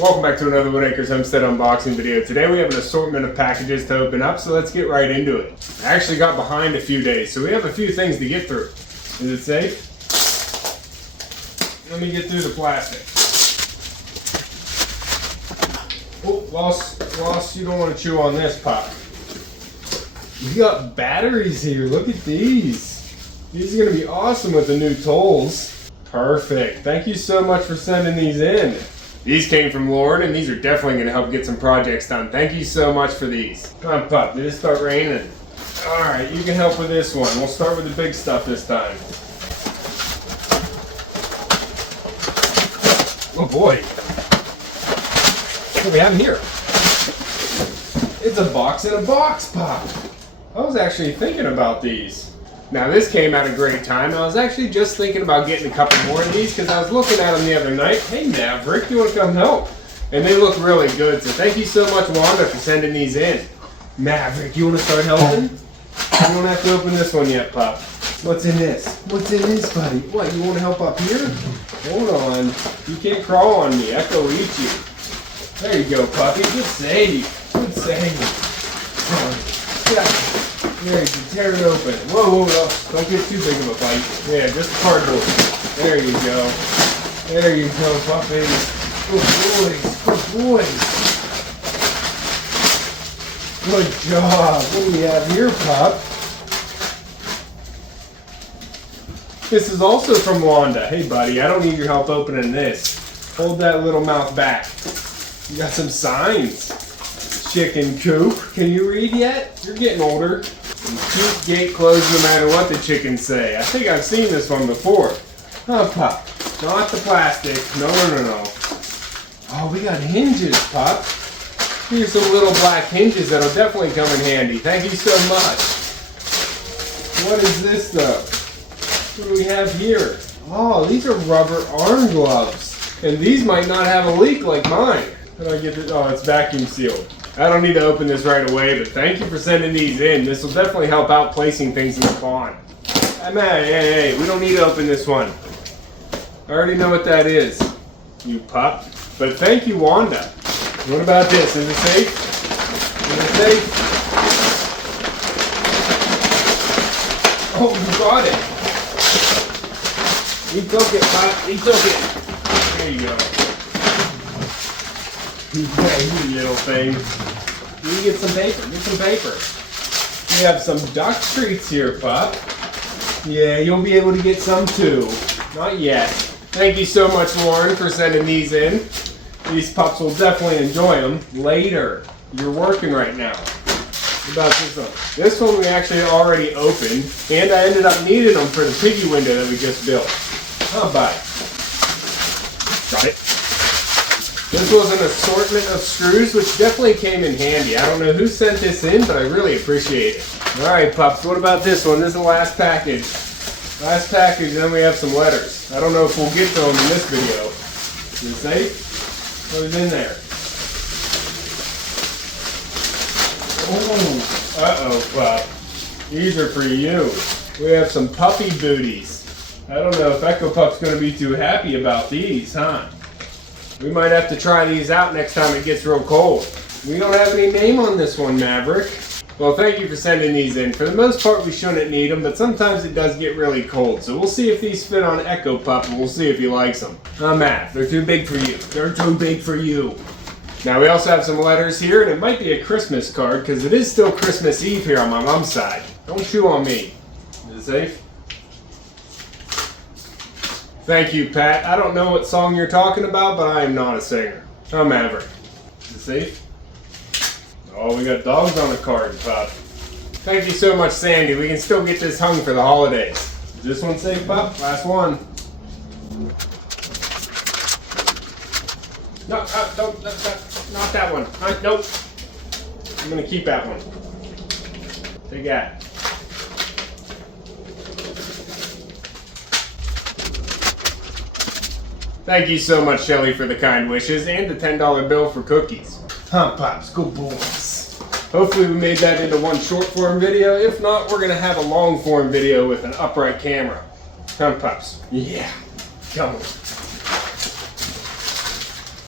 Welcome back to another Whitt Homestead unboxing video. Today we have an assortment of packages to open up, so let's get right into it. I actually got behind a few days, so we have a few things to get through. Is it safe? Let me get through the plastic. Oh, lost, you don't want to chew on this, Pop. We got batteries here, look at these. These are going to be awesome with the new tools. Perfect, thank you so much for sending these in. These came from Lord, and these are definitely going to help get some projects done. Thank you so much for these. Come on, Pup, did it start raining? Alright, you can help with this one. We'll start with the big stuff this time. Oh boy. What do we have in here? It's a box in a box, Pop. I was actually thinking about these. Now this came at a great time. I was actually just thinking about getting a couple more of these because I was looking at them the other night. Hey Maverick, you want to come help? And they look really good, so thank you so much, Wanda, for sending these in. Maverick, you want to start helping? You don't have to open this one yet, Pop. What's in this? What's in this, buddy? What, you want to help up here? Hold on. You can't crawl on me. Echo will eat you. There you go, puppy. Good save. Good save. There you can tear it open. Whoa, whoa, whoa. Don't get too big of a bite. Yeah, just cardboard. There you go. There you go, puppy. Good boys. Good boys. Good job. What do we have here, Pop? This is also from Wanda. Hey, buddy, I don't need your help opening this. Hold that little mouth back. You got some signs. Chicken coop. Can you read yet? You're getting older. And keep gate closed no matter what the chickens say. I think I've seen this one before. Oh, Pop. Not the plastic. No. Oh, we got hinges, Pop. Here's some little black hinges that'll definitely come in handy. Thank you so much. What is this, though? What do we have here? Oh, these are rubber arm gloves. And these might not have a leak like mine. How do I get this? Oh, it's vacuum sealed. I don't need to open this right away, but thank you for sending these in. This will definitely help out placing things in the barn. Hey, we don't need to open this one. I already know what that is, you pup. But thank you, Wanda. What about this? Is it safe? Is it safe? Oh, you got it. He took it, Pop. He took it. There you go. You little thing. You get some paper. Get some paper. We have some duck treats here, Pop. Yeah, you'll be able to get some too. Not yet. Thank you so much, Lauren, for sending these in. These pups will definitely enjoy them later. You're working right now. What about this one? This one we actually already opened, and I ended up needing them for the piggy window that we just built. How about it? Got it. This was an assortment of screws, which definitely came in handy. I don't know who sent this in, but I really appreciate it. Alright, pups, what about this one? This is the last package. Last package, and then we have some letters. I don't know if we'll get to them in this video. Is it safe? What is in there? Oh, uh-oh, Pup. These are for you. We have some puppy booties. I don't know if Echo Pup's going to be too happy about these, huh? We might have to try these out next time it gets real cold. We don't have any name on this one, Maverick. Well, thank you for sending these in. For the most part, we shouldn't need them, but sometimes it does get really cold. So we'll see if these fit on Echo Pup, and we'll see if he likes them. Matt, they're too big for you. They're too big for you. Now, we also have some letters here, and it might be a Christmas card, because it is still Christmas Eve here on my mom's side. Don't chew on me. Is it safe? Thank you, Pat. I don't know what song you're talking about, but I am not a singer. I'm Maverick. Is it safe? Oh, we got dogs on the card, Pop. Thank you so much, Sandy. We can still get this hung for the holidays. Is this one safe, Pop? Last one. No, not that one. Nope. I'm going to keep that one. Take that. Thank you so much, Shelly, for the kind wishes and the $10 bill for cookies. Huh, Pops, good boys. Hopefully we made that into one short form video. If not, we're going to have a long form video with an upright camera. Huh, Pops? Yeah, come on.